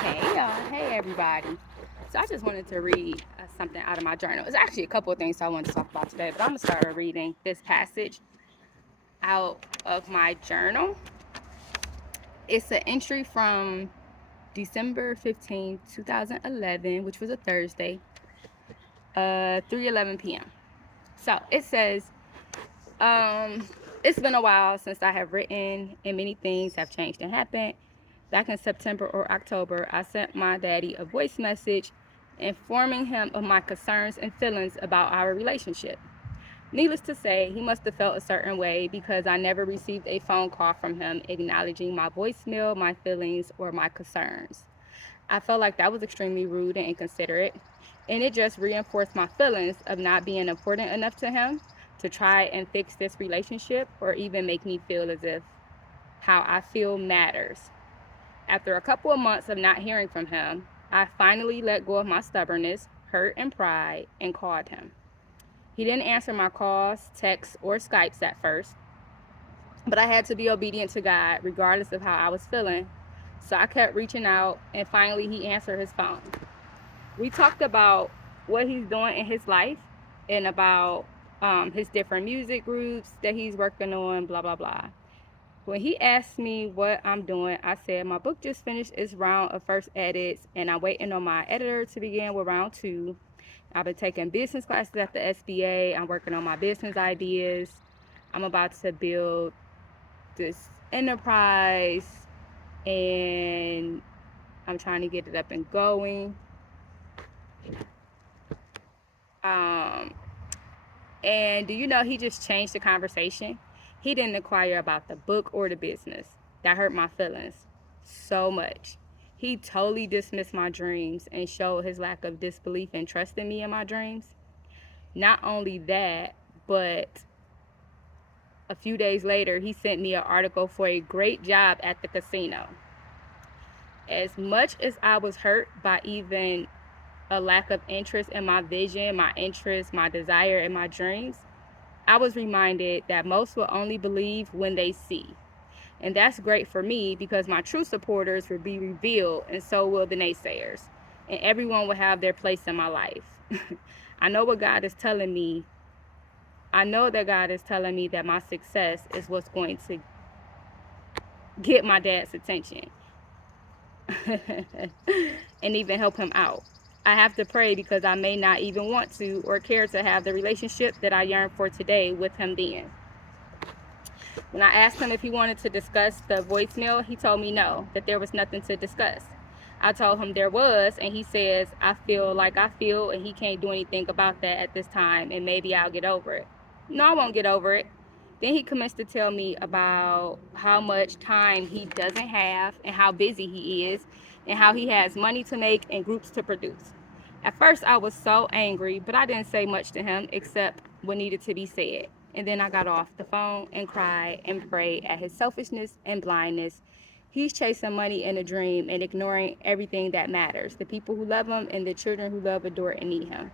Hey y'all, hey everybody. So I just wanted to read something out of my journal. It's actually a couple of things I wanted to talk about today, but I'm gonna start reading this passage out of my journal. It's an entry from December 15th, 2011, which was a Thursday, 3:11 p.m. So it says, it's been a while since I have written, and many things have changed and happened. Back in September or October, I sent my daddy a voice message informing him of my concerns and feelings about our relationship. Needless to say, he must have felt a certain way because I never received a phone call from him acknowledging my voicemail, my feelings, or my concerns. I felt like that was extremely rude and inconsiderate, and it just reinforced my feelings of not being important enough to him to try and fix this relationship or even make me feel as if how I feel matters. After a couple of months of not hearing from him, I finally let go of my stubbornness, hurt, and pride and called him. He didn't answer my calls, texts, or Skypes at first, but I had to be obedient to God regardless of how I was feeling. So I kept reaching out, and finally he answered his phone. We talked about what he's doing in his life and about his different music groups that he's working on, blah, blah, blah. When he asked me what I'm doing, I said my book just finished its round of first edits and I'm waiting on my editor to begin with round two. I've been taking business classes at the SBA. I'm working on my business ideas. I'm about to build this enterprise and I'm trying to get it up and going. Um, and do you know he just changed the conversation? He didn't inquire about the book or the business. That hurt my feelings so much. He totally dismissed my dreams and showed his lack of disbelief and trust in me and my dreams. Not only that, but a few days later, he sent me an article for a great job at the casino. As much as I was hurt by even a lack of interest in my vision, my interest, my desire, and my dreams, I was reminded that most will only believe when they see. And that's great for me because my true supporters will be revealed, and so will the naysayers. And everyone will have their place in my life. I know what God is telling me. I know that God is telling me that my success is what's going to get my dad's attention and even help him out. I have to pray because I may not even want to or care to have the relationship that I yearn for today with him then. When I asked him if he wanted to discuss the voicemail, he told me no, that there was nothing to discuss. I told him there was, and he says, I feel like I feel, and he can't do anything about that at this time, and maybe I'll get over it. No, I won't get over it. Then he commenced to tell me about how much time he doesn't have, and how busy he is, and how he has money to make and groups to produce. At first, I was so angry, but I didn't say much to him except what needed to be said. And then I got off the phone and cried and prayed at his selfishness and blindness. He's chasing money in a dream and ignoring everything that matters, the people who love him and the children who love, adore, and need him.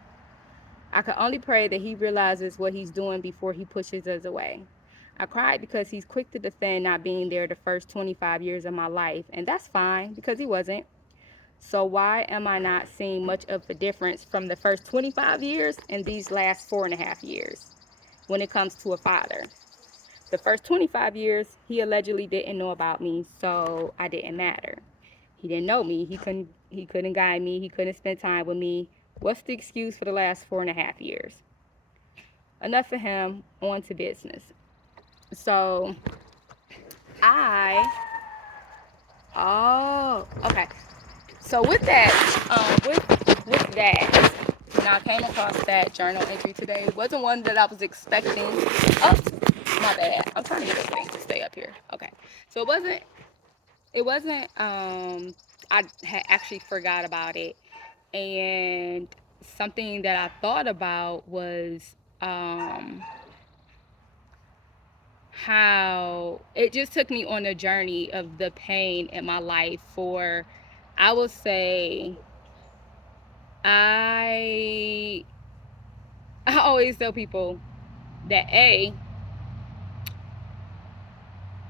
I can only pray that he realizes what he's doing before he pushes us away. I cried because he's quick to defend not being there the first 25 years of my life, and that's fine because he wasn't. So why am I not seeing much of a difference from the first 25 years and these last 4.5 years when it comes to a father? The first 25 years, he allegedly didn't know about me, so I didn't matter. He didn't know me. He couldn't guide me. He couldn't spend time with me. What's the excuse for the last 4.5 years? Enough for him. On to business. So I okay. So with that, with that, I came across that journal entry today. It wasn't one that I was expecting. Oh, my bad. I'm trying to get this thing to stay up here. Okay. So it wasn't I had actually forgot about it. And something that I thought about was how it just took me on a journey of the pain in my life for, I will say, I I always tell people that I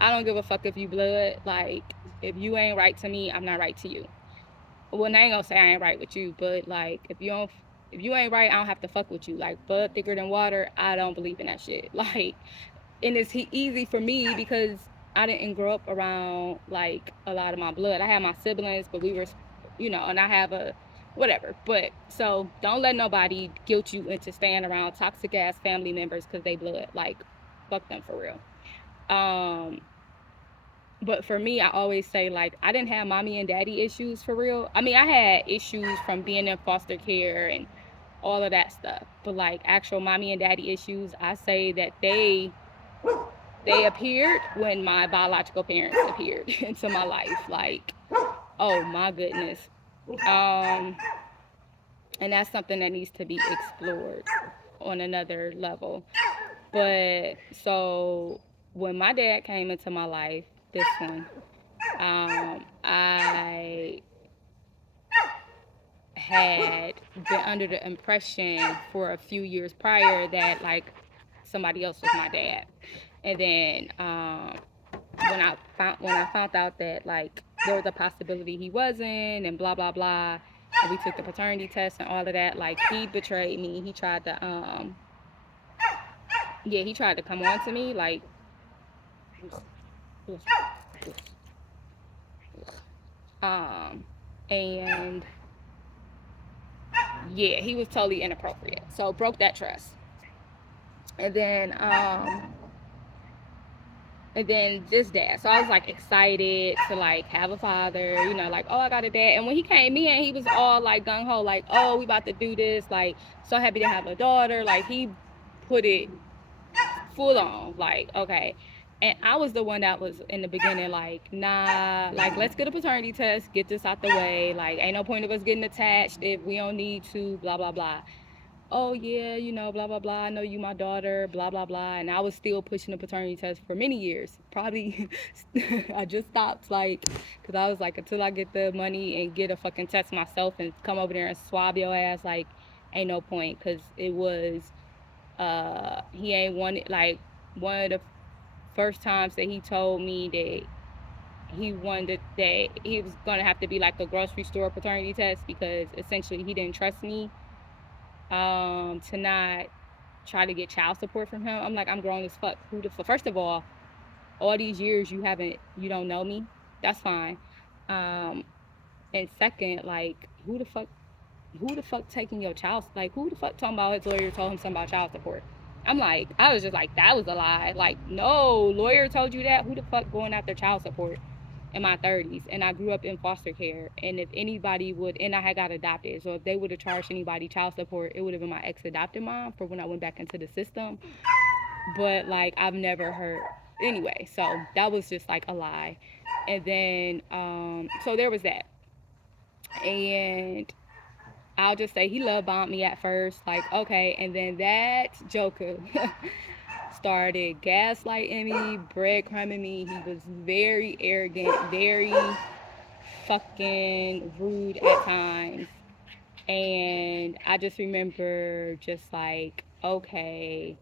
don't give a fuck if you blood. Like, if you ain't right to me, I'm not right to you. Well, I ain't gonna say I ain't right with you, but like if you ain't right, I don't have to fuck with you. Like blood thicker than water, I don't believe in that shit. Like, and it's easy for me because I didn't grow up around like a lot of my blood. I had my siblings, but we were, and I have a whatever. But so don't let nobody guilt you into staying around toxic ass family members because they blood. Like, fuck them for real. But for me, I always say, like, I didn't have mommy and daddy issues for real. I mean, I had issues from being in foster care and all of that stuff. But, like, actual mommy and daddy issues, I say that they appeared when my biological parents appeared into my life. Like, oh, my goodness. And that's something that needs to be explored on another level. But, so, when my dad came into my life, this one, I had been under the impression for a few years prior that like somebody else was my dad, and then when I found out that like there was a possibility he wasn't, and blah blah blah, and we took the paternity test and all of that, like he betrayed me. He tried to he tried to come on to me like and yeah, he was totally inappropriate. So broke that trust. And then this dad. So I was like excited to like have a father, like, oh, I got a dad. And when he came in, he was all like gung ho, like, oh, we about to do this, like so happy to have a daughter. Like he put it full on, like, okay. And I was the one that was in the beginning like, nah, like let's get a paternity test, get this out the way. Like ain't no point of us getting attached if we don't need to, blah blah blah. Oh yeah, blah blah blah, I know you my daughter, blah blah blah. And I was still pushing the paternity test for many years. Probably I just stopped, like, because I was like, until I get the money and get a fucking test myself and come over there and swab your ass, like ain't no point. Because it was he ain't wanted, like, one of the first times that he told me that he wanted that he was gonna have to be like a grocery store paternity test, because essentially he didn't trust me to not try to get child support from him. I'm like, I'm grown as fuck. Who the fuck? First of all these years you don't know me. That's fine. And second, like, who the fuck taking your child? Like, who the fuck talking about his lawyer told him something about child support? I'm like, I was just like, that was a lie. Like, no, lawyer told you that? Who the fuck going after child support in my 30s? And I grew up in foster care. And if anybody would, and I had got adopted, so if they would have charged anybody child support, it would have been my ex-adopted mom for when I went back into the system. But, like, I've never heard. Anyway, so that was just, like, a lie. And then, so there was that. And I'll just say he love bombed me at first, like, okay, and then that joker started gaslighting me, breadcrumbing me. He was very arrogant, very fucking rude at times. And I just remember just like, okay,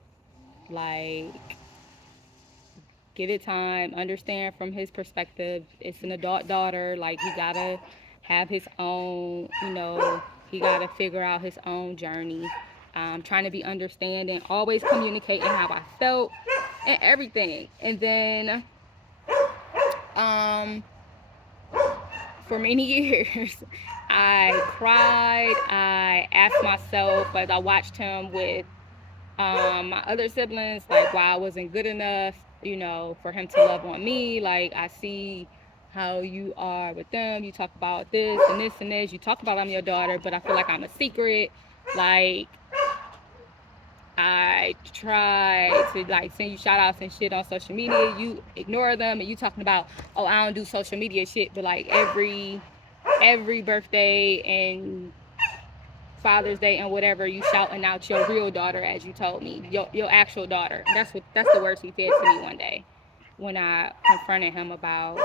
like, give it time, understand from his perspective. It's an adult daughter, like he gotta have his own, he gotta figure out his own journey. Trying to be understanding, always communicating how I felt and everything. And then for many years I cried. I asked myself as I watched him with my other siblings, like, why I wasn't good enough, for him to love on me. Like, I see how you are with them. You talk about this and this and this. You talk about I'm your daughter, but I feel like I'm a secret. Like, I try to like send you shout outs and shit on social media. You ignore them, and you talking about, oh, I don't do social media shit, but like every birthday and Father's Day and whatever, you shouting out your real daughter, as you told me, your actual daughter. That's the words he said to me one day when I confronted him about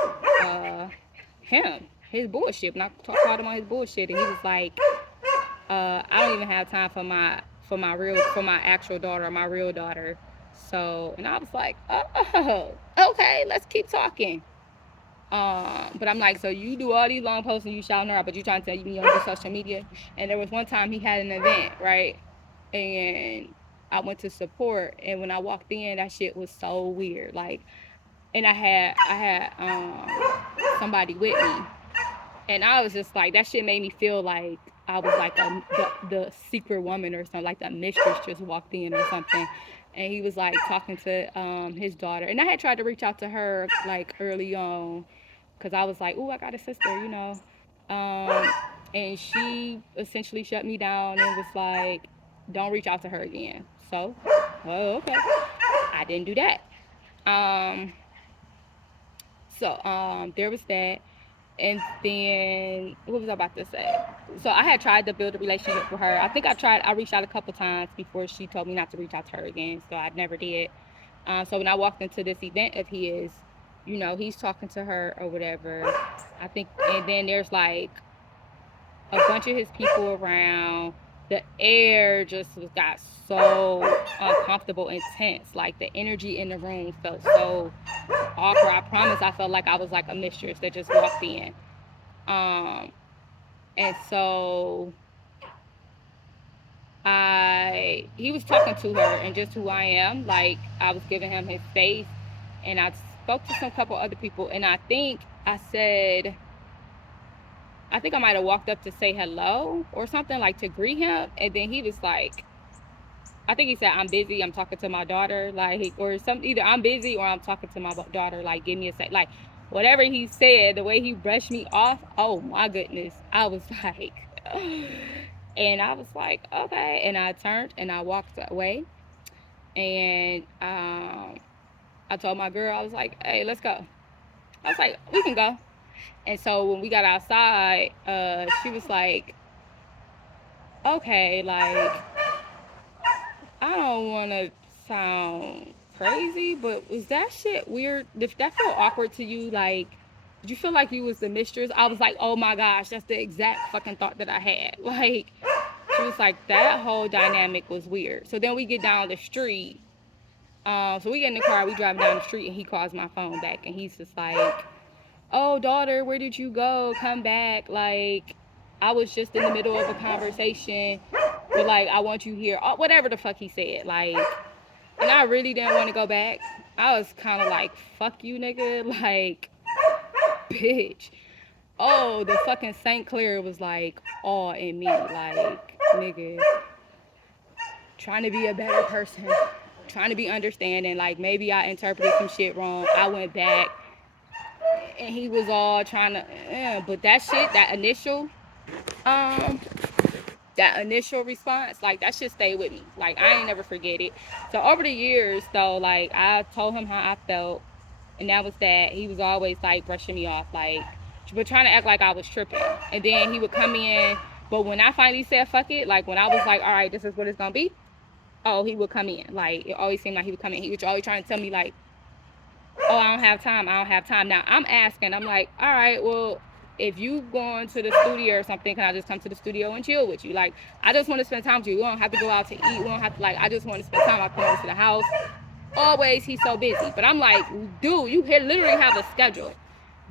his bullshit. When I called him on his bullshit, and he was like, I don't even have time for my actual daughter, my real daughter. So, and I was like, oh, okay, let's keep talking. But I'm like, so you do all these long posts and you shouting her out, but you trying to tell me on your social media. And there was one time he had an event, right? And I went to support, and when I walked in, that shit was so weird. Like, and I had somebody with me, and I was just like, that shit made me feel like I was like the secret woman or something, like the mistress just walked in or something. And he was like talking to his daughter, and I had tried to reach out to her like early on, because I was like, "Ooh, I got a sister," you know. Um, and she essentially shut me down and was like, "Don't reach out to her again." So, well, okay, I didn't do that. Um, so there was that. And then what was I about to say? So I had tried to build a relationship with her. I think I reached out a couple times before she told me not to reach out to her again. So I never did. So when I walked into this event of his, you know, he's talking to her or whatever. I think, and then there's like a bunch of his people around. The air just got so uncomfortable, intense. Like the energy in the room felt so awkward. I promise I felt like I was like a mistress that just walked in. Um, and so he was talking to her and just who I am. Like I was giving him his space, and I spoke to some couple other people, and I think I might have walked up to say hello or something, like to greet him, and then he was like, I think he said, "I'm busy. I'm talking to my daughter," like, or some, either I'm busy or I'm talking to my daughter. Like, give me a sec. Like, whatever he said, the way he brushed me off. Oh my goodness, I was like, and I was like, okay, and I turned and I walked away, and I told my girl, I was like, hey, let's go. I was like, we can go. And so when we got outside, she was like, okay, like, I don't want to sound crazy, but was that shit weird? Did that feel awkward to you? Like, did you feel like you was the mistress? I was like, oh my gosh, that's the exact fucking thought that I had. Like, she was like, that whole dynamic was weird. So then we get down the street. So we get in the car, we drive down the street, and he calls my phone back, and he's just like, oh, daughter, where did you go? Come back. Like, I was just in the middle of a conversation, but like, I want you here. Whatever the fuck he said. Like, and I really didn't want to go back. I was kind of like, fuck you, nigga. Like, bitch. Oh, the fucking St. Clair was like all in me. Like, nigga, trying to be a better person, trying to be understanding. Like, maybe I interpreted some shit wrong. I went back, and he was all trying to, but that shit, um, that initial response, like, that shit stayed with me. Like, I ain't never forget it. So over the years, though, like, I told him how I felt, and that was that. He was always like brushing me off, like, but trying to act like I was tripping. And then he would come in, but when I finally said fuck it, like, when I was like, all right, this is what it's gonna be, oh, he would come in. Like, it always seemed like he would come in. He was always trying to tell me, like, oh, I don't have time. I don't have time. Now, I'm asking. I'm like, all right, well, if you going to the studio or something, can I just come to the studio and chill with you? Like, I just want to spend time with you. We don't have to go out to eat. We don't have to, like, I just want to spend time. I come over to the house. Always, he's so busy. But I'm like, dude, you literally have a schedule.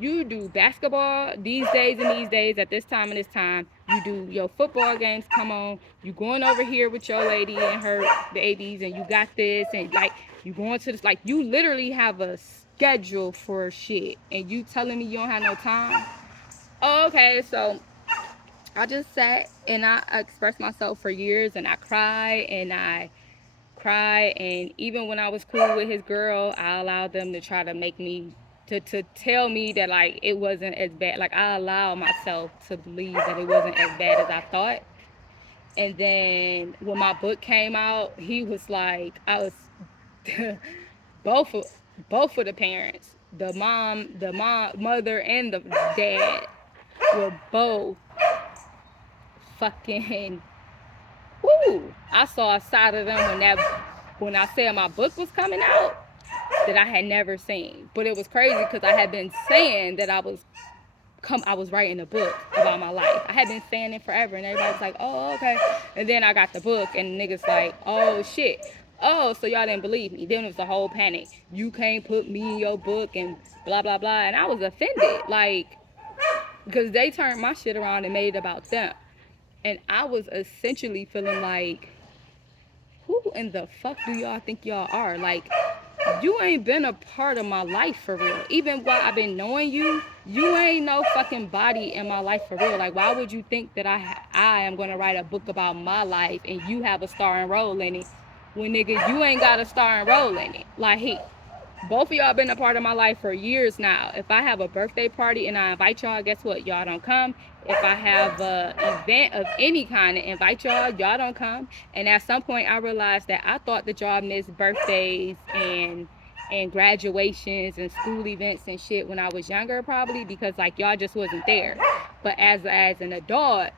You do basketball these days and these days at this time and this time. You do your football games. Come on, you going over here with your lady and her babies, and you got this, and like you going to this. Like, you literally have a schedule for shit, and you telling me you don't have no time. Oh, okay, so I just sat and I expressed myself for years, and I cried and I cry, and even when I was cool with his girl, I allowed them to try to make me to tell me that like it wasn't as bad. Like, I allowed myself to believe that it wasn't as bad as I thought. And then when my book came out, he was like, I was both of both of the parents, mother and the dad were both fucking, woo. I saw a side of them when I said my book was coming out that I had never seen. But it was crazy because I had been saying that I was writing a book about my life. I had been saying it forever, and everybody's like, oh, okay. And then I got the book, and the niggas like, oh shit. oh, so y'all didn't believe me. Then it was a whole panic. You can't put me in your book and blah, blah, blah. And I was offended. Like, because they turned my shit around and made it about them. And I was essentially feeling like, who in the fuck do y'all think y'all are? Like, you ain't been a part of my life for real. Even while I've been knowing you, you ain't no fucking body in my life for real. Like, why would you think that I am gonna write a book about my life and you have a starring role in it when, nigga, you ain't got a starring role in it? Like, hey, both of y'all been a part of my life for years now. If I have a birthday party and I invite y'all, guess what? Y'all don't come. If I have a event of any kind and invite y'all, y'all don't come. And at some point I realized that I thought that y'all missed birthdays and graduations and school events and shit when I was younger, probably because like y'all just wasn't there. But as an adult,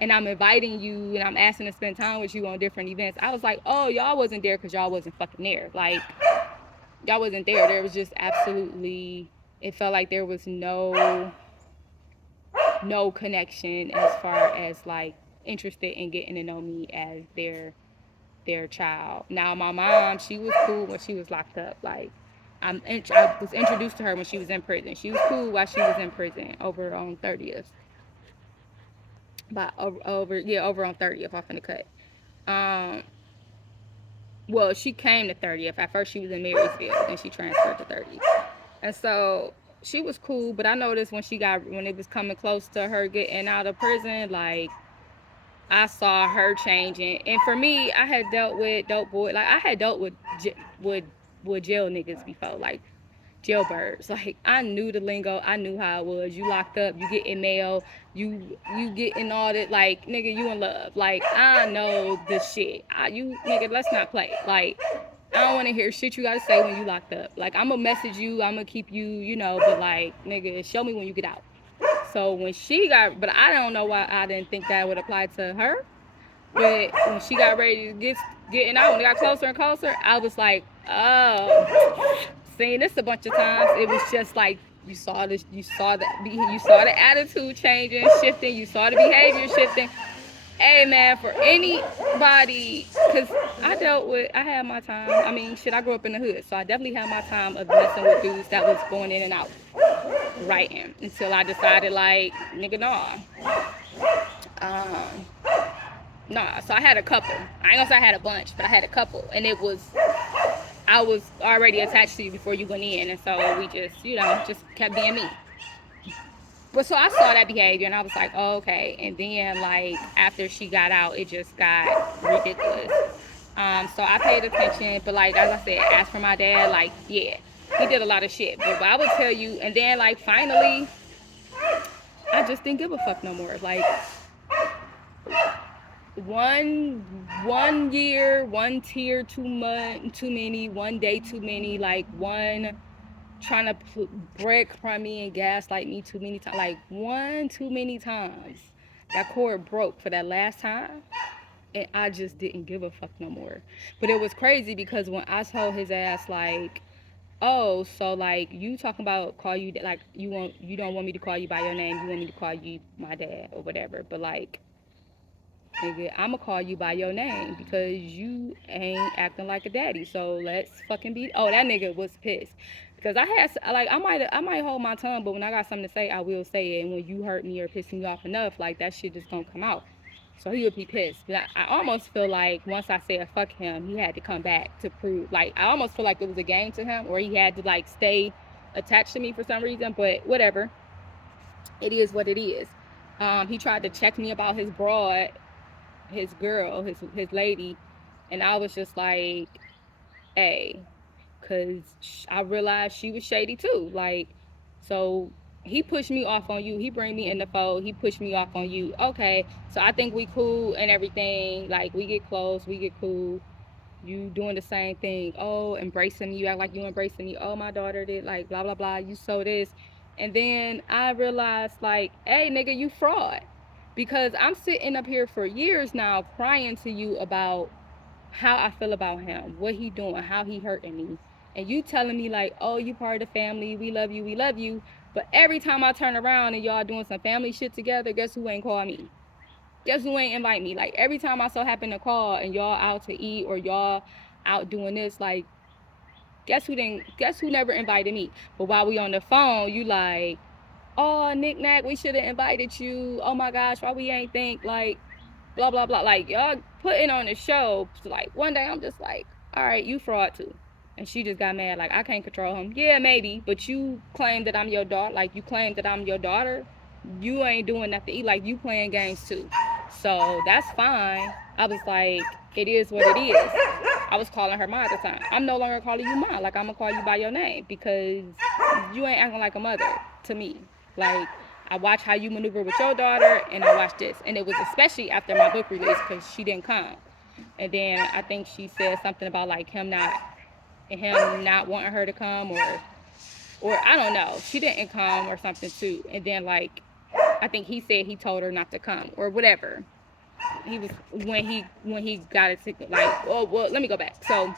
and I'm inviting you and I'm asking to spend time with you on different events, I was like, oh, y'all wasn't there because y'all wasn't fucking there. Like, y'all wasn't there. There was just absolutely, it felt like there was no connection as far as like interested in getting to know me as their child. Now my mom, she was cool when she was locked up. Like, I was introduced to her when she was in prison. She was cool while she was in prison over on 30th. But over on 30th off in the cut. Well, she came to 30th. At first she was in Marysville, then she transferred to 30th. And so she was cool, but I noticed when it was coming close to her getting out of prison, like, I saw her changing. And for me, I had dealt with dope boy, like I had dealt with jail niggas before, like jailbirds. Like, I knew the lingo, I knew how it was. You locked up, you get in mail, you getting all that, like, nigga, you in love. Like, I know the shit. You nigga, let's not play. Like, I don't want to hear shit you gotta say when you locked up. Like, I'm gonna message you, I'm gonna keep you, but like, nigga, show me when you get out. So when she got, but I don't know why I didn't think that would apply to her. But when she got ready to getting out, when it got closer and closer, I was like, oh, seen this a bunch of times. It was just like you saw the attitude changing, shifting, you saw the behavior shifting. Hey man, for anybody, cause I had my time. I mean, shit, I grew up in the hood, so I definitely had my time of messing with dudes that was going in and out, writing, until I decided, like, nigga, nah. Nah, so I had a couple. I ain't gonna say I had a bunch, but I had a couple, and I was already attached to you before you went in, and so we just kept being me. But so I saw that behavior and I was like, oh, okay. And then, like, after she got out, it just got ridiculous. So I paid attention, but like, as I said, as for my dad, like, yeah, he did a lot of shit. But I would tell you, and then like finally, I just didn't give a fuck no more. Like, one year, one tear too many, one day too many, like one trying to breadcrumb me and gaslight me too many times, like one too many times. That cord broke for that last time, and I just didn't give a fuck no more. But it was crazy because when I told his ass, like, oh, so like you talking about call you, like, you don't want me to call you by your name, you want me to call you my dad or whatever, but like, nigga, I'ma call you by your name because you ain't acting like a daddy. So let's fucking be. Oh, that nigga was pissed because I might hold my tongue, but when I got something to say, I will say it. And when you hurt me or piss me off enough, like, that shit just gonna come out. So he would be pissed. But I almost feel like once I said fuck him, he had to come back to prove. Like, I almost feel like it was a game to him, or he had to like stay attached to me for some reason. But whatever, it is what it is. He tried to check me about his broad, his girl, his lady, and I was just like, hey, because I realized she was shady too. Like, so he pushed me off on you, he bring me in the fold, he pushed me off on you. Okay, so I think we cool and everything, like, we get close, we get cool, you doing the same thing, oh, embracing me, you act like you embracing me, oh, my daughter did, like, blah blah blah, you so this. And then I realized, like, hey nigga, you fraud. Because I'm sitting up here for years now crying to you about how I feel about him, what he doing, how he hurting me. And you telling me, like, oh, you part of the family, we love you, we love you. But every time I turn around and y'all doing some family shit together, guess who ain't call me? guess who ain't invite me? Like, every time I so happen to call and y'all out to eat or y'all out doing this, like, guess who never invited me? But while we on the phone, you like, oh, knick-knack, we should have invited you. Oh my gosh, why we ain't think, like, blah, blah, blah. Like, y'all putting on the show. So, like, one day I'm just like, all right, you fraud too. And she just got mad, like, I can't control him. Yeah, maybe, but you claim that I'm your daughter. Like, you claim that I'm your daughter. You ain't doing nothing. Like, you playing games too. So that's fine. I was like, it is what it is. I was calling her ma at the time. I'm no longer calling you ma. Like, I'm gonna call you by your name because you ain't acting like a mother to me. Like, I watch how you maneuver with your daughter, and I watch this. And it was especially after my book release because she didn't come. And then I think she said something about like him not wanting her to come, or I don't know. She didn't come or something too. And then like I think he said he told her not to come or whatever. He was when he got it like, oh well, let me go back. So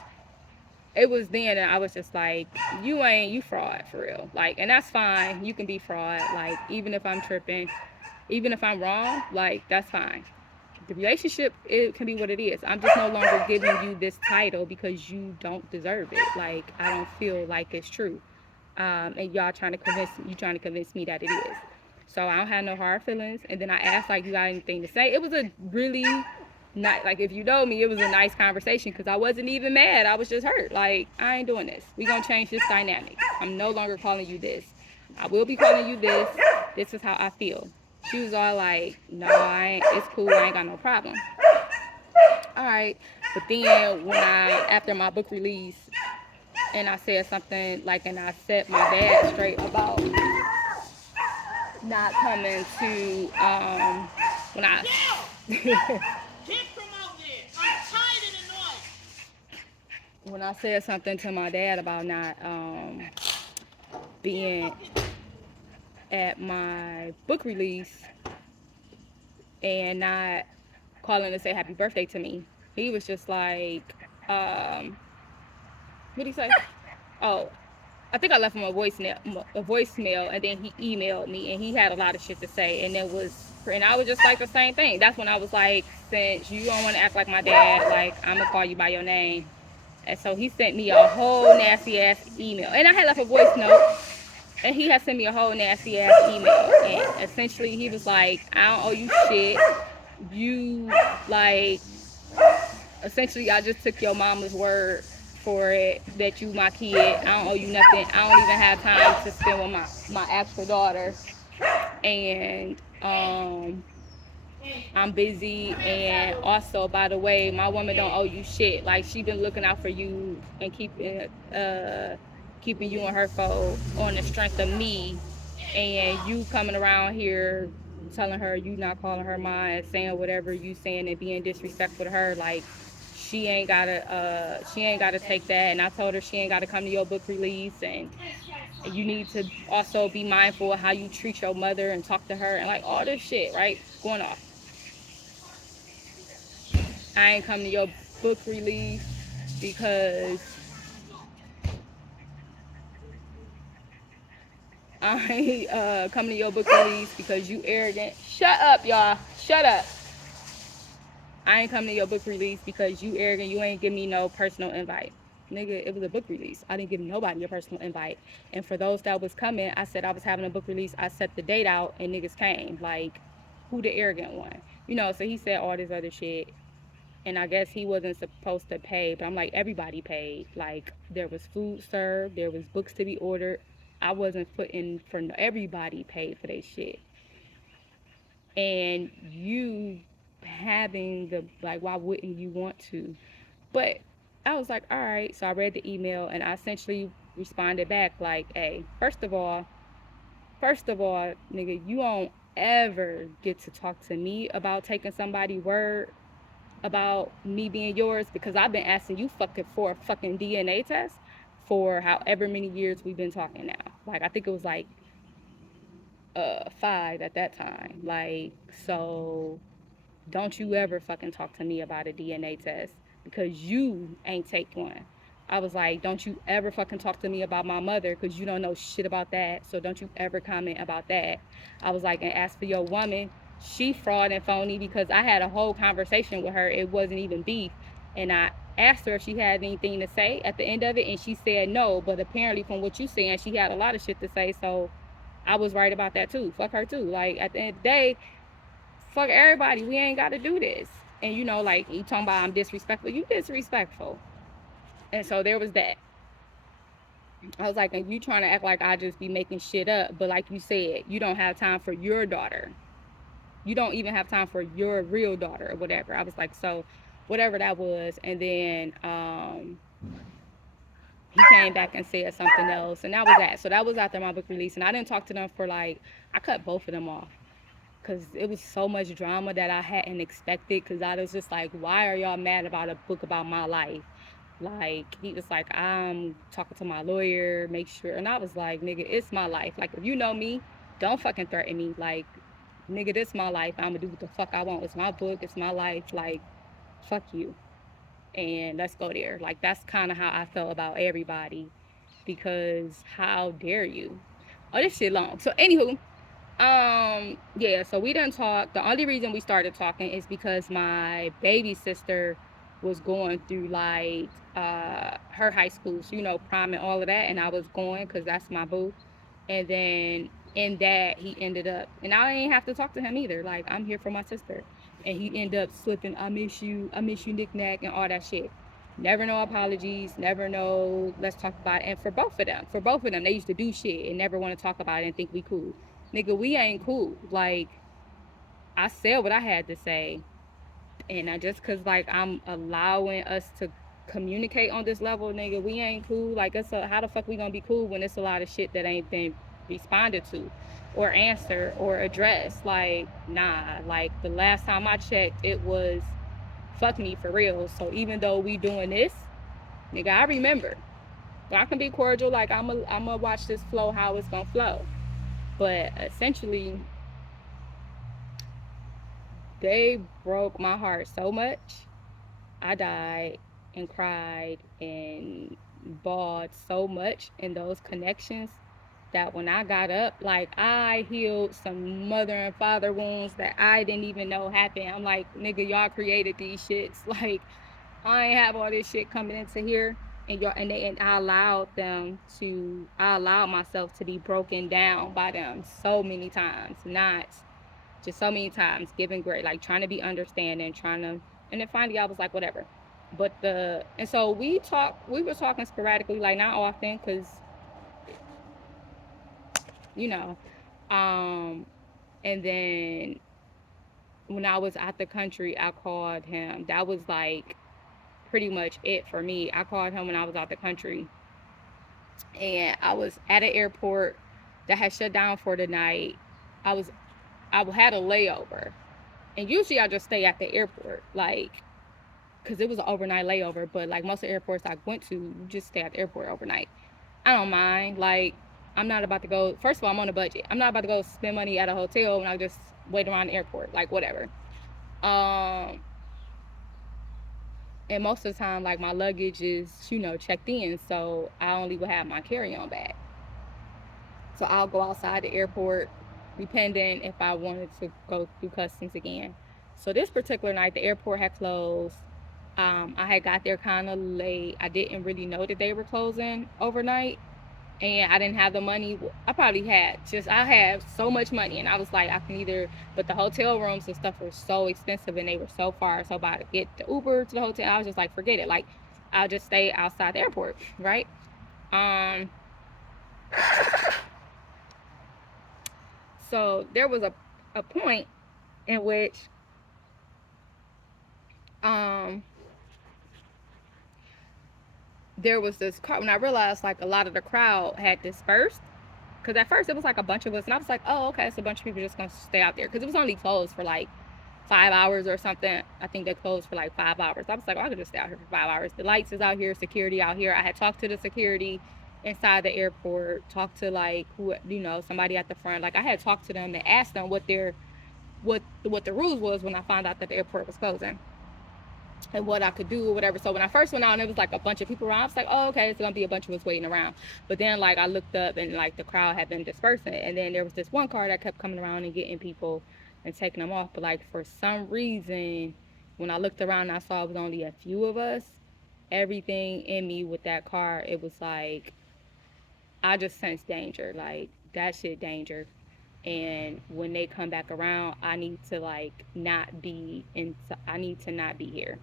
it was then that I was just like, you fraud for real. Like, and that's fine. You can be fraud. Like, even if I'm tripping, even if I'm wrong, like, that's fine. The relationship, it can be what it is. I'm just no longer giving you this title because you don't deserve it. Like, I don't feel like it's true. And y'all trying to convince me that it is. So I don't have no hard feelings. And then I asked, like, you got anything to say? It was a really not like, if you know me, it was a nice conversation because I wasn't even mad. I was just hurt. Like, I ain't doing this. We gonna change this dynamic. I'm no longer calling you this. I will be calling you this. This is how I feel. She was all like, no, I ain't, it's cool. I ain't got no problem. All right. But then after my book release, and I said something like, and I set my dad straight about not coming to, when I, when I said something to my dad about not being at my book release and not calling to say happy birthday to me, he was just like, what did he say? Oh, I think I left him a voicemail, and then he emailed me, and he had a lot of shit to say, and I was just like the same thing. That's when I was like, since you don't want to act like my dad, like, I'm gonna call you by your name. And so he sent me a whole nasty ass email, and I had left a voice note, and he had sent me a whole nasty ass email, and essentially he was like, I don't owe you shit. You like, essentially I just took your mama's word for it that you my kid. I don't owe you nothing. I don't even have time to spend with my actual daughter, and I'm busy. And also, by the way, my woman don't owe you shit. Like, she been looking out for you and keeping you in her fold on the strength of me, and you coming around here telling her you not calling her mine and saying whatever you saying and being disrespectful to her. Like, she ain't gotta take that. And I told her she ain't gotta come to your book release, and you need to also be mindful of how you treat your mother and talk to her and like all this shit, right? Going off. I ain't come to your book release because I ain't coming to your book release because you arrogant. Shut up, y'all. Shut up. I ain't coming to your book release because you arrogant. You ain't give me no personal invite. Nigga, it was a book release. I didn't give nobody a personal invite. And for those that was coming, I said I was having a book release. I set the date out and niggas came. Like, who the arrogant one? You know, so he said all this other shit. And I guess he wasn't supposed to pay, but I'm like, everybody paid. Like, there was food served, there was books to be ordered. I wasn't putting for everybody paid for their shit. And you having the, like, why wouldn't you want to? But I was like, all right. So I read the email and I essentially responded back like, hey, first of all, nigga, you won't ever get to talk to me about taking somebody's word about me being yours, because I've been asking you for a fucking DNA test for however many years we've been talking now. Like, I think it was like 5 at that time. Like, so don't you ever fucking talk to me about a DNA test because you ain't take one. I was like, don't you ever fucking talk to me about my mother because you don't know shit about that. So don't you ever comment about that. I was like, and as for your woman, she fraud and phony because I had a whole conversation with her. It wasn't even beef. And I asked her if she had anything to say at the end of it, and she said no. But apparently, from what you saying, she had a lot of shit to say. So I was right about that too. Fuck her too. Like at the end of the day, fuck everybody. We ain't got to do this. And you know, like you talking about I'm disrespectful. You disrespectful. And so there was that. I was like, and you trying to act like I just be making shit up. But like you said, you don't have time for your daughter. You don't even have time for your real daughter or whatever. I was like, so whatever that was. And then he came back and said something else. And that was that. So that was after my book release. And I didn't talk to them for like, I cut both of them off. Because it was so much drama that I hadn't expected. Because I was just like, why are y'all mad about a book about my life? Like, he was like, I'm talking to my lawyer, make sure. And I was like, nigga, it's my life. Like, if you know me, don't fucking threaten me. Like, nigga, this my life. I'm gonna do what the fuck I want. It's my book. It's my life. Like, fuck you. And let's go there. Like, that's kind of how I felt about everybody. Because how dare you? Oh, this shit long. So, anywho, yeah, so we didn't talk. The only reason we started talking is because my baby sister was going through like her high school, so, you know, prom and all of that, and I was going because that's my boo. And then in that he ended up, and I ain't have to talk to him either. Like, I'm here for my sister, and he ended up slipping, I miss you, knick-knack, and all that shit. Never no apologies, never no let's talk about it. And for both of them, they used to do shit and never want to talk about it and think we cool. Nigga, we ain't cool. Like, I said what I had to say, and I just cause like I'm allowing us to communicate on this level, nigga, we ain't cool. Like, how the fuck we gonna be cool when it's a lot of shit that ain't been responded to, or answered, or addressed? Like, nah. Like, the last time I checked, it was fuck me for real. So even though we doing this, nigga, I remember. But I can be cordial. Like, I'ma watch this flow how it's gonna flow. But essentially, they broke my heart so much. I died and cried and bawled so much in those connections that when I got up, like, I healed some mother and father wounds that I didn't even know happened. I'm like, nigga, y'all created these shits. Like, I ain't have all this shit coming into here. And I allowed myself to be broken down by them so many times. Not just so many times, giving great, like trying to be understanding, and then finally I was like, whatever. And so we were talking sporadically, like not often, because, you know, um, and then when I was out the country, I called him. That was like pretty much it for me. I called him when I was out the country, and I was at an airport that had shut down for the night. I had a layover, and usually I just stay at the airport, like, because it was an overnight layover. But like most of the airports I went to, you just stay at the airport overnight. I don't mind. Like, I'm not about to go. First of all, I'm on a budget. I'm not about to go spend money at a hotel when I just wait around the airport. Like, whatever. Um, and most of the time, like, my luggage is, you know, checked in, so I only would have my carry-on bag. So I'll go outside the airport, depending if I wanted to go through customs again. So this particular night, the airport had closed. I had got there kind of late. I didn't really know that they were closing overnight, and I didn't have the money. I had so much money, and I was like, I can either, but the hotel rooms and stuff were so expensive, and they were so far. So about to get the Uber to the hotel, I was just like, forget it. Like, I'll just stay outside the airport, right? Um, so there was a point in which um there was this crowd. When I realized like a lot of the crowd had dispersed, because at first it was like a bunch of us, and I was like, oh, okay, it's a bunch of people just gonna stay out there, because it was only closed for like 5 hours or something. I think they closed for like 5 hours. I was like, oh, I could just stay out here for 5 hours. The lights is out here, security out here. I had talked to the security inside the airport, talked to like who, you know, somebody at the front. Like, I had talked to them and asked them what the rules was when I found out that the airport was closing, and what I could do or whatever. So when I first went out and it was like a bunch of people around, I was like, oh, okay, it's gonna be a bunch of us waiting around. But then like I looked up and like the crowd had been dispersing, and then there was this one car that kept coming around and getting people and taking them off. But like for some reason, when I looked around and I saw it was only a few of us, everything in me with that car, it was like I just sensed danger. Like that shit danger. And when they come back around, I need to like not be in. I need to not be here.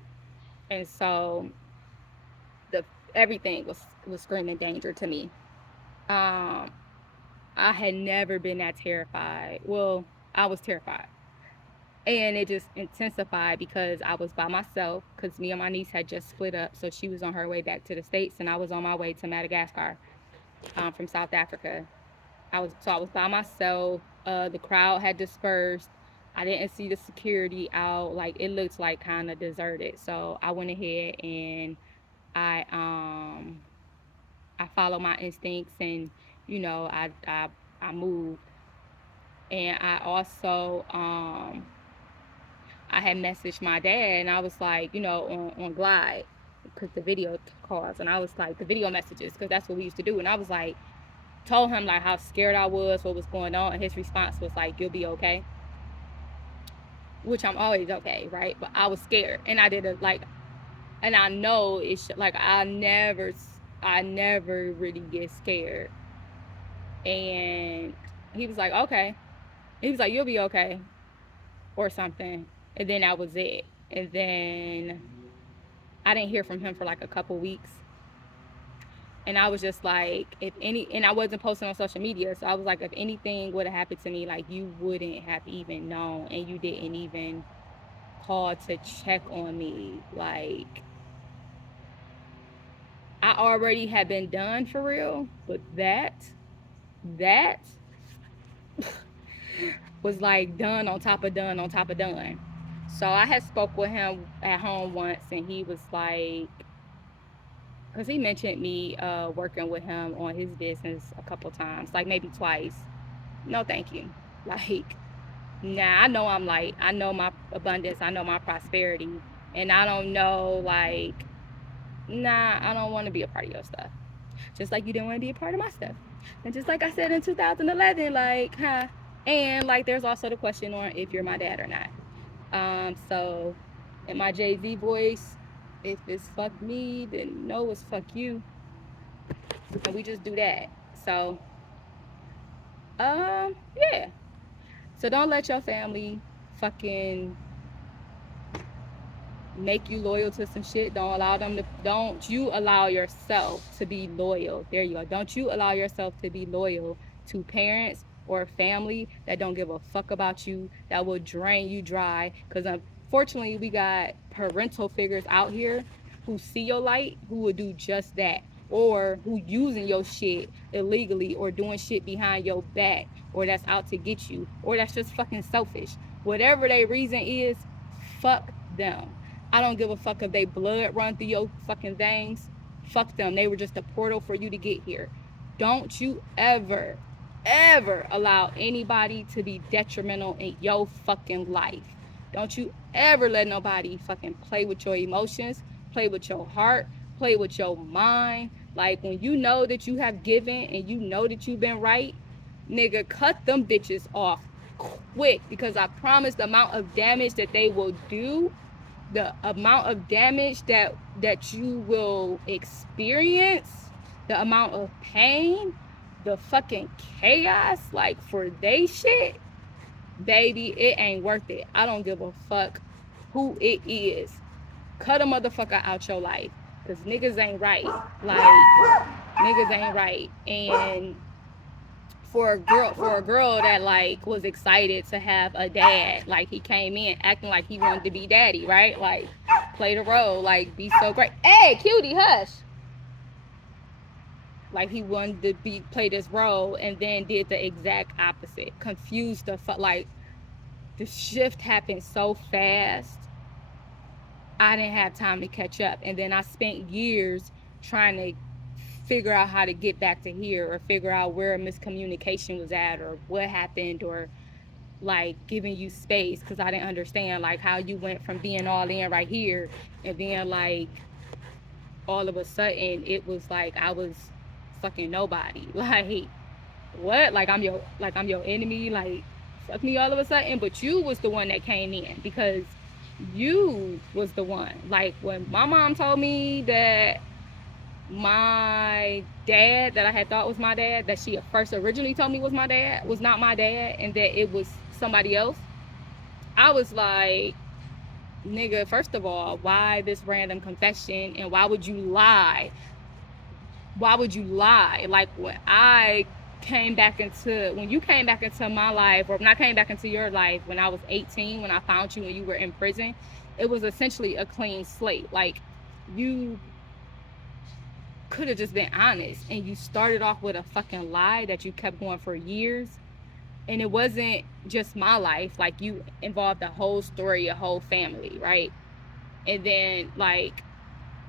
And so the everything was screaming danger to me. Um, I had never been that terrified. Well, I was terrified. And it just intensified because I was by myself because me and my niece had just split up. So she was on her way back to the States and I was on my way to Madagascar from South Africa. I was by myself. The crowd had dispersed. I didn't see the security out. Like it looked like kind of deserted. So I went ahead and I um I followed my instincts and I moved. And I also I had messaged my dad and I was like, on Glide, because the video calls, and I was like, the video messages, because that's what we used to do. And I was like, told him like how scared I was, what was going on, and his response was like, you'll be okay. Which I'm always okay, right? But I was scared, and I did it like, and I know it's like I never really get scared. And he was like, okay. He was like, you'll be okay, or something. And then that was it. And then I didn't hear from him for like a couple weeks. And I was just like, and I wasn't posting on social media. So I was like, if anything would have happened to me, like you wouldn't have even known, and you didn't even call to check on me. Like, I already had been done for real, but that was like done on top of done on top of done. So I had spoke with him at home once, and he was like, because he mentioned me working with him on his business a couple times, like maybe twice. No, thank you. Like, nah, I know my abundance, I know my prosperity, and I don't know, like, nah, I don't want to be a part of your stuff. Just like you didn't want to be a part of my stuff. And just like I said in 2011, like, huh. And like, there's also the question on if you're my dad or not. So in my Jay-Z voice, if it's fuck me, then no, it's fuck you. And we just do that. So, yeah. So don't let your family fucking make you loyal to some shit. Don't you allow yourself to be loyal. There you go. Don't you allow yourself to be loyal to parents or family that don't give a fuck about you, that will drain you dry. Because unfortunately, we got parental figures out here who see your light, who will do just that, or who using your shit illegally, or doing shit behind your back, or that's out to get you, or that's just fucking selfish. Whatever their reason is, fuck them. I don't give a fuck if they blood run through your fucking veins. Fuck them. They were just a portal for you to get here. Don't you ever allow anybody to be detrimental in your fucking life. Don't you ever let nobody fucking play with your emotions, play with your heart, play with your mind. Like, when you know that you have given and you know that you've been right, nigga, cut them bitches off quick, because I promise the amount of damage that they will do, the amount of damage that you will experience, the amount of pain, the fucking chaos, like, for they shit, baby, it ain't worth it. I don't give a fuck who it is. Cut a motherfucker out your life, because niggas ain't right. Like, niggas ain't right. And for a girl that like was excited to have a dad, like, he came in acting like he wanted to be daddy, right? Like, play the role, like, be so great. Hey, cutie, hush. Like, he wanted to play this role, and then did the exact opposite. Confused the fuck. Like, the shift happened so fast, I didn't have time to catch up. And then I spent years trying to figure out how to get back to here, or figure out where miscommunication was at, or what happened, or like giving you space, because I didn't understand like how you went from being all in right here, and then like all of a sudden it was like I was fucking nobody. Like, what? Like I'm your enemy? Like, fuck me all of a sudden, but you was the one that came in because you was the one. Like when my mom told me that my dad that I had thought was my dad, that she first originally told me was my dad, was not my dad, and that it was somebody else, I was like, nigga, first of all, why this random confession, and why would you lie? Why would you lie? Like when you came back into my life, or when I came back into your life when I was 18, when I found you and you were in prison, it was essentially a clean slate. Like you could have just been honest, and you started off with a fucking lie that you kept going for years. And it wasn't just my life, like you involved the whole story, your whole family, right? And then like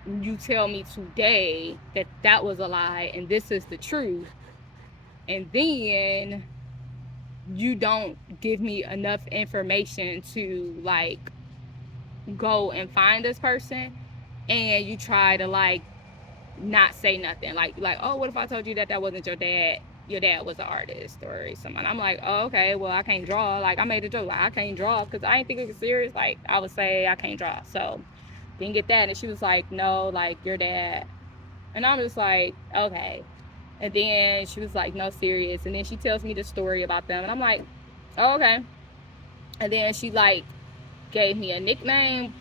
you tell me today that that was a lie and this is the truth, and then you don't give me enough information to like go and find this person, and you try to like not say nothing, like oh, what if I told you that that wasn't your dad, your dad was an artist or something. I'm like, oh, okay, well, I can't draw. Like I made a joke like I can't draw because I didn't think it was serious. Like I would say I can't draw, so didn't get that. And she was like, no, like your dad. And I'm just like, okay. And then she was like, no, serious. And then she tells me the story about them, and I'm like, oh, okay. And then she like gave me a nickname.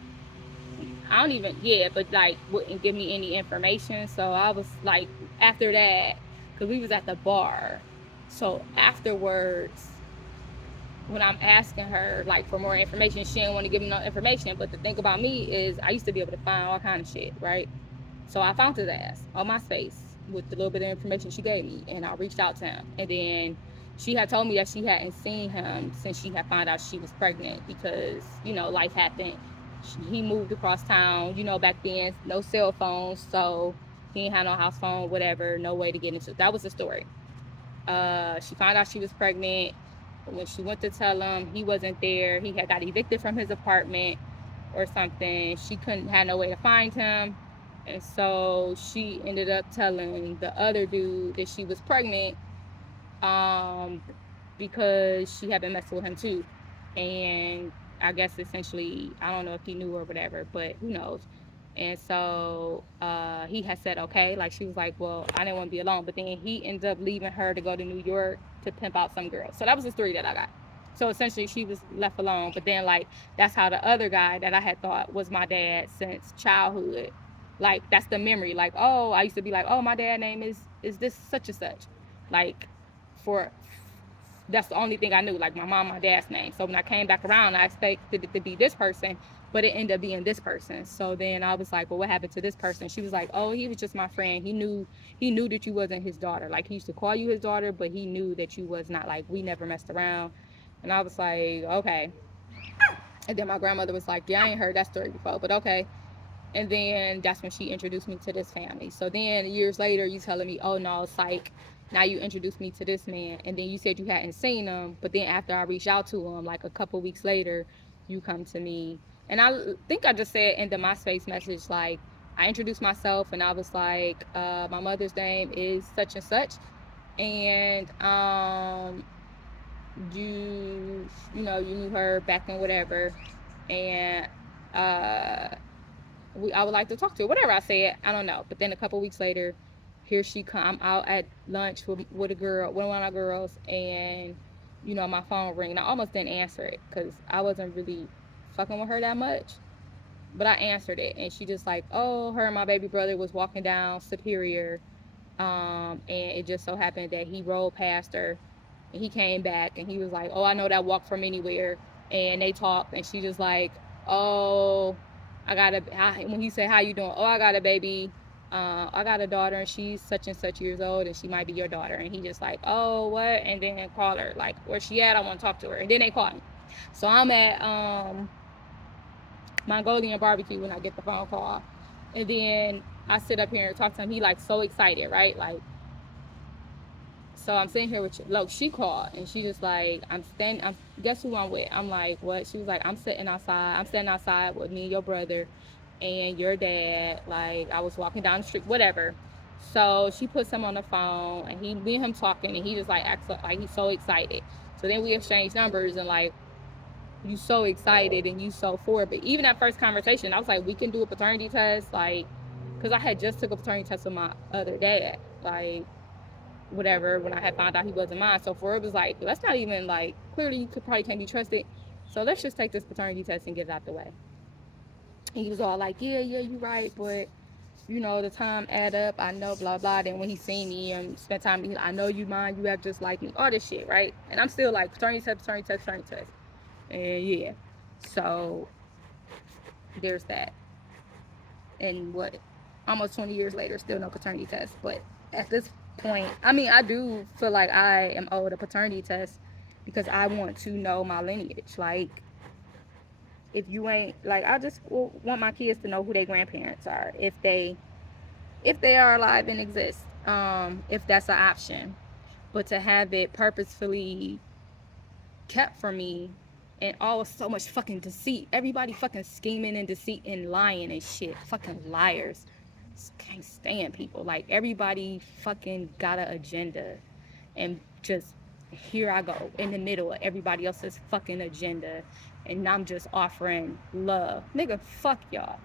I don't even, yeah, but like wouldn't give me any information. So I was like, after that, because we was at the bar. So afterwards, when I'm asking her like for more information, she didn't want to give me no information. But the thing about me is I used to be able to find all kind of shit, right? So I found his ass on MySpace with the little bit of information she gave me, and I reached out to him. And then she had told me that she hadn't seen him since she had found out she was pregnant because, you know, life happened. He moved across town, you know, back then, no cell phones, so he didn't have no house phone, whatever, no way to get into it. That was the story. She found out she was pregnant. When she went to tell him, he wasn't there. He had got evicted from his apartment or something. She couldn't have no way to find him. And so she ended up telling the other dude that she was pregnant, because she had been messing with him too. And I guess essentially, I don't know if he knew or whatever, but who knows. And so he had said, okay, like she was like, well, I didn't want to be alone. But then he ended up leaving her to go to New York to pimp out some girl. So that was the story that I got. So essentially she was left alone. But then like, that's how the other guy that I had thought was my dad since childhood, like that's the memory. Like, oh, I used to be like, oh, my dad name is this such and such. Like for that's the only thing I knew, like my mom, my dad's name. So when I came back around, I expected it to be this person, but it ended up being this person. So then I was like, well, what happened to this person? She was like, oh, he was just my friend. He knew that you wasn't his daughter. Like he used to call you his daughter, but he knew that you was not. Like we never messed around. And I was like, okay. And then my grandmother was like, yeah, I ain't heard that story before, but okay. And then that's when she introduced me to this family. So then years later, you telling me, oh no, psych, now you introduced me to this man. And then you said you hadn't seen him, but then after I reached out to him, like a couple weeks later, you come to me. And I think I just said in the MySpace message, like I introduced myself and I was like, my mother's name is such and such, and you know, you knew her back in whatever, and I would like to talk to her, whatever I said, I don't know. But then a couple weeks later, here she come. I'm out at lunch with a girl, with one of my girls, and you know my phone ring. And I almost didn't answer it because I wasn't really fucking with her that much. But I answered it, and she just like, oh, her and my baby brother was walking down Superior, and it just so happened that he rolled past her, and he came back, and he was like, oh, I know that walk from anywhere, and they talked, and she just like, oh, when he said, how you doing? Oh, I got a baby. I got a daughter, and she's such and such years old, and she might be your daughter. And he just like, oh, what? And then call her, like, where she at? I want to talk to her. And then they called me. So I'm at Mongolian barbecue when I get the phone call. And then I sit up here and talk to him. He like so excited, right? Like, so I'm sitting here with you. Look, she called and she just like, guess who I'm with? I'm like, what? She was like, I'm sitting outside with me and your brother and your dad. Like, I was walking down the street, whatever. So she puts him on the phone, and me and him talking, and he just like acts like he's so excited. So then we exchanged numbers, and like, you so excited and you so for it. But even that first conversation, I was like, we can do a paternity test, like, because I had just took a paternity test with my other dad, like, whatever, when I had found out he wasn't mine. So for it was like, let's not even, like, clearly you probably can't be trusted, so let's just take this paternity test and get it out the way. And he was all like, yeah, you're right, but you know, the time add up, I know, blah blah. Then when he seen me and spent time with me, I know you mine, you act just like me, all this shit, right? And I'm still like, paternity test, paternity test, paternity test. And yeah, so there's that. And what, almost 20 years later, still no paternity test. But at this point, I mean, I do feel like I am owed a paternity test because I want to know my lineage. Like, if you ain't, like, I just want my kids to know who their grandparents are, if they are alive and exist, if that's an option. But to have it purposefully kept from me, and all so much fucking deceit, everybody fucking scheming and deceit and lying and shit, fucking liars. Just can't stand people. Like, everybody fucking got an agenda, and just here I go in the middle of everybody else's fucking agenda, and I'm just offering love. Nigga, fuck y'all.